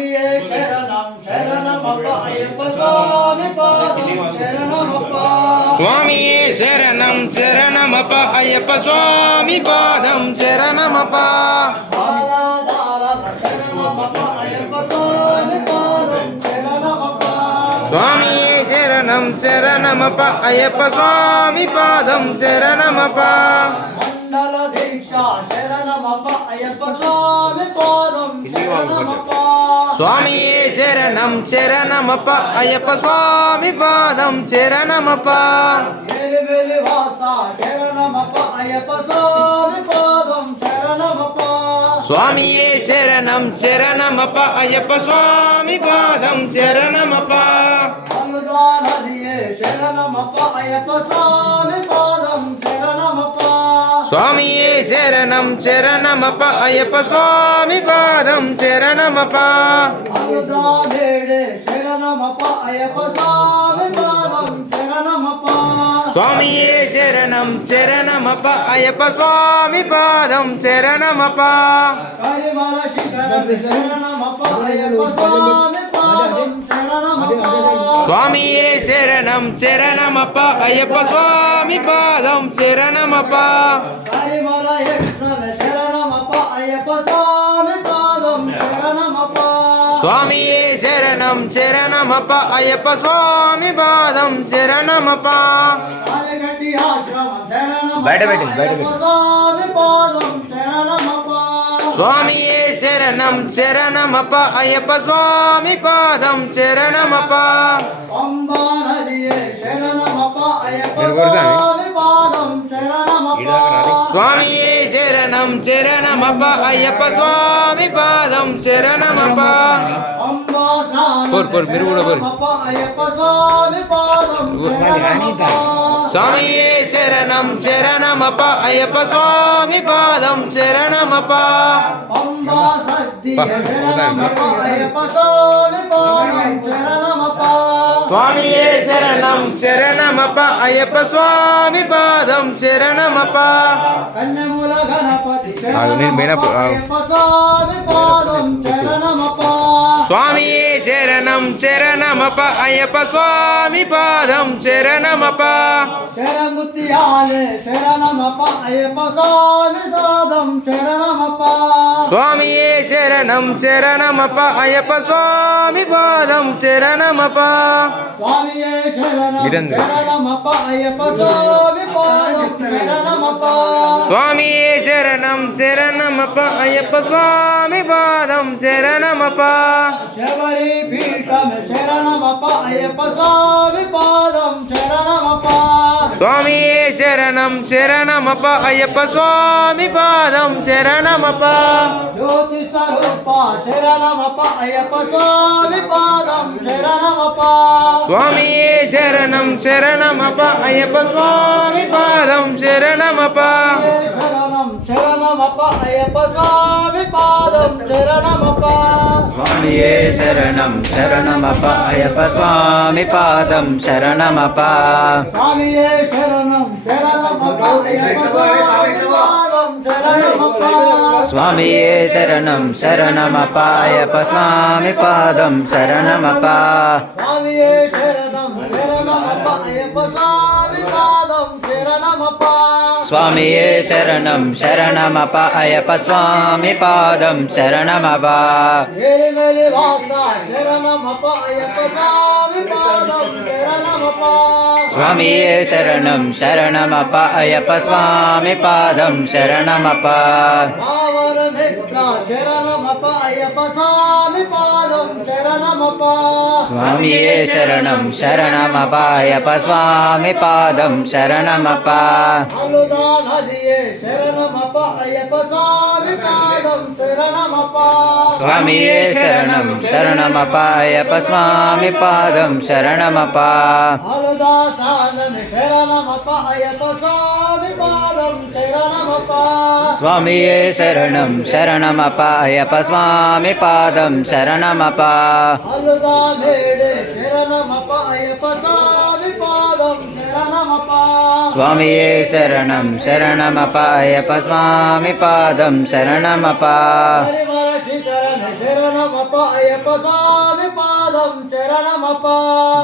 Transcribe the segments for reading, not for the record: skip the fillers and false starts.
స్వామియే శరణం శరణమప్ప అయ్యప్ప స్వామి పాదం శరణమప్ప స్వామియే శరణం శరణమప్ప అయ్యప్ప స్వామి పాదం శరణమప్ప స్వామియే శరణం శరణమప్ప అయ్యప్ప స్వామి పాదం శరణమప్ప మండల దీక్ష శరణమప్ప అయ్యప్ప స్వామి పాదం శరణమప్ప స్వామియే శరణం శరణమప్ప అయ్యప్ప స్వామి పాదం శరణమప్ప ఎలివెలి వాస శరణమప్ప అయ్యప్ప స్వామి పాదం శరణమప్ప స్వామియే శరణం శరణమప్ప అయ్యప్ప స్వామి పాదం శరణమప్ప అనుదానదియే శరణమప్ప అయ్యప్ప స్వామి పాదం శరణమప్ప స్వామియే శరణం శరణమప్ప అయ్యప్ప స్వామి పాదం శరణమప్ప అనుదానేడే శరణమప్ప అయ్యప్ప స్వామి పాదం శరణమప్ప స్వామియే శరణం శరణమప్ప అయ్యప్ప స్వామి పాదం శరణమప్ప కరిమల శిఖరం శరణమప్ప అయ్యప్ప స్వామి పాదం శరణమప్ప స్వామియే శరణం శరణమప్ప అయ్యప్ప స్వామి పాదం శరణమప్ప కరిమల యక్షణ శరణమప్ప అయ్యప్ప స్వామి పాదం శరణమప్ప స్వామియే శరణం శరణమప్ప అయ్యప్ప స్వామి పాదం శరణమప్ప ఆలగడ్డి ఆశ్రమం శరణమప్ప బయట పెట్టండి, బయట అయ్యప్ప స్వామి పాదం శరణమప్ప స్వామియే శరణం శరణమప్ప అయ్యప్ప స్వామి పాదం శరణమప్ప పంబా నదియే శరణమప్ప అయ్యప్ప స్వామి పాదం శరణమప్ప స్వామియే శరణం శరణమప్ప అయ్యప్ప స్వామి పాదం శరణమప్ప పంబా స్నానం మీరు కూడా శరణమప్ప అయ్యప్ప స్వామి పాదం శరణమప్ప స్వామియే శరణం శరణమప్ప అయ్యప్ప స్వామి పాదం శరణమప్ప పంబా సద్దియే శరణమప్ప అయ్యప్ప స్వామి పాదం శరణమప్ప స్వామియే శరణం శరణమప్ప అయ్యప్ప స్వామి పాదం శరణమప్ప కన్నెముల గణపతి నేను పోయినప్పుడు, శరణమప్ప అయ్యప్ప స్వామి పాదం శరణమప్ప స్వామియే శరణం శరణమప్ప అయ్యప్ప స్వామి పాదం శరణమప్ప శరముత్యాలే శరణమప్ప అయ్యప్ప స్వామి పాదం శరణమప్ప స్వామియే శరణం శరణమప్ప అయ్యప్ప స్వామి పాదం శరణమప్ప స్వామియే శరణం శరణమప్ప అయ్యప్ప స్వామి పాదం శరణమప్ప స్వామియే శరణం శరణమప్ప అయ్యప్ప స్వామి పాదం శరణమప్ప శబరి పీఠం శరణమప్ప అయ్యప్ప స్వామి పాదం శరణమప్ప స్వామియే శరణం శరణమప్ప అయ్యప్ప స్వామి పాదం శరణమప్ప జ్యోతి స్వరూప శరణమప్ప అయ్యప్ప స్వామి పాదం శరణమప్ప స్వామియే శరణం శరణమప్ప అయ్యప్ప స్వామి పాదం శరణమప్ప శరణం శరణమప్ప అయ్యప్ప స్వామి పాదం శరణమప్ప స్వామియే శరణం శరణమప్ప అయ్యప్ప స్వామి పాదం శరణమప్ప స్వామియే శరణం శరణమప్ప అయ్యప్ప స్వామి పాదం శరణమప్ప స్వామియే శరణం శరణమప్ప అయ్యప్ప స్వామి పాదం శరణమప్ప స్వామియే శరణం శరణమప్ప అయ్యప్ప స్వామి పాదం శరణమప్ప స్వామియే శరణం శరణమప్ప అయ్యప్ప స్వామి పాదం శరణమప్ప ఏలిమెలి వాస శరణమప్ప అయ్యప్ప స్వామి పాదం శరణమప్ప స్వామియే శరణం శరణమప్ప అయ్యప్ప స్వామి పాదం శరణమప్ప పావన మిత్ర శరణమప్ప అయ్యప్ప స్వామి పాదం శరణమప్ప స్వామియే శరణం శరణమప్ప అయ్యప్ప స్వామి పాదం శరణమప్ప అనుదా నదియే శరణమప్ప అయ్యప్ప స్వామి పాదం శరణమప్ప స్వామియే శరణం శరణమప్ప అయ్యప్ప స్వామి పాదం శరణమప్ప అనుదా సాధన శరణమప్ప అయ్యప్ప స్వామి పాదం శరణమప్ప స్వామియే శరణం శరణమప్ప అయ్యప్ప స్వామి పాదం శరణమప్ప అనుదా మేడే శరణమప్ప అయ్యప్ప స్వామి పాదం శరణమప్ప శరణమప్ప స్వామియే శరణం శరణమప్ప అయ్యప్ప స్వామి పాదం శరణమప్ప పరిమళ శిఖరణ శరణమప్ప అయ్యప్ప స్వామి పాదం శరణమప్ప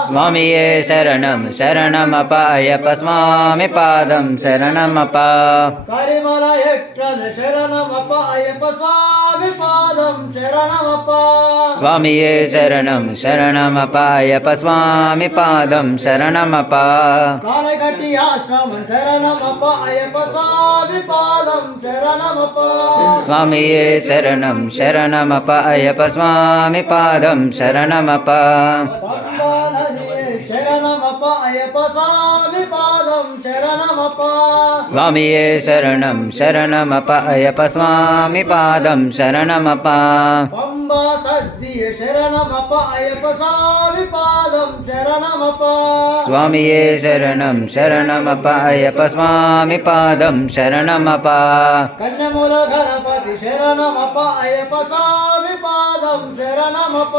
స్వామియే శరణం శరణమప్ప అయ్యప్ప స్వామి పాదం శరణమప్ప కరిమల ఎట్రన శరణమప్ప అయ్యప్ప స్వామి పాదం శరణమప్ప స్వామియే శరణం శరణమప్ప అయ్యప్ప స్వామి పాదం శరణమప్ప కాలగట్టి ఆశ్రమం శరణమప్ప అయ్యప్ప స్వామి పాదం శరణమప్ప స్వామియే శరణం శరణమప్ప అయ్యప్ప స్వామి పాదం శరణమప్ప పంబా నదియే శరణమప్ప అయ్యప్ప స్వామి పాదం శరణమప్ప స్వామియే శరణం శరణమప్ప అయ్యప్ప స్వామి పాదం శరణమప్ప పంబా సద్దియే శరణమప్ప అయ్యప్ప స్వామి పాదం శరణమప్ప స్వామియే శరణం శరణమప్ప అయ్యప్ప స్వామి పాదం శరణమప్ప కన్యమూల గణపతి శరణమప్ప అయ్యప్ప స్వామి పాదం శరణమప్ప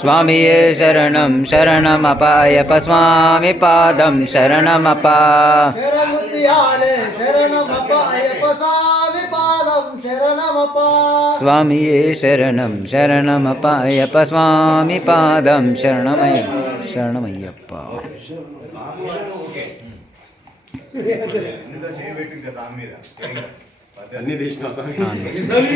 స్వామియే శరణం శరణమప్ప అయ్యప్ప స్వామి పాదం శరణమప్ప శరముద్యాలే శరణమప్ప అయ్యప్ప స్వామి పాదం శరణమప్ప స్వామియే శరణం శరణమప్ప అయ్యప్ప స్వామి పాదం శరణమయ్యప్ప అన్ని తీసిన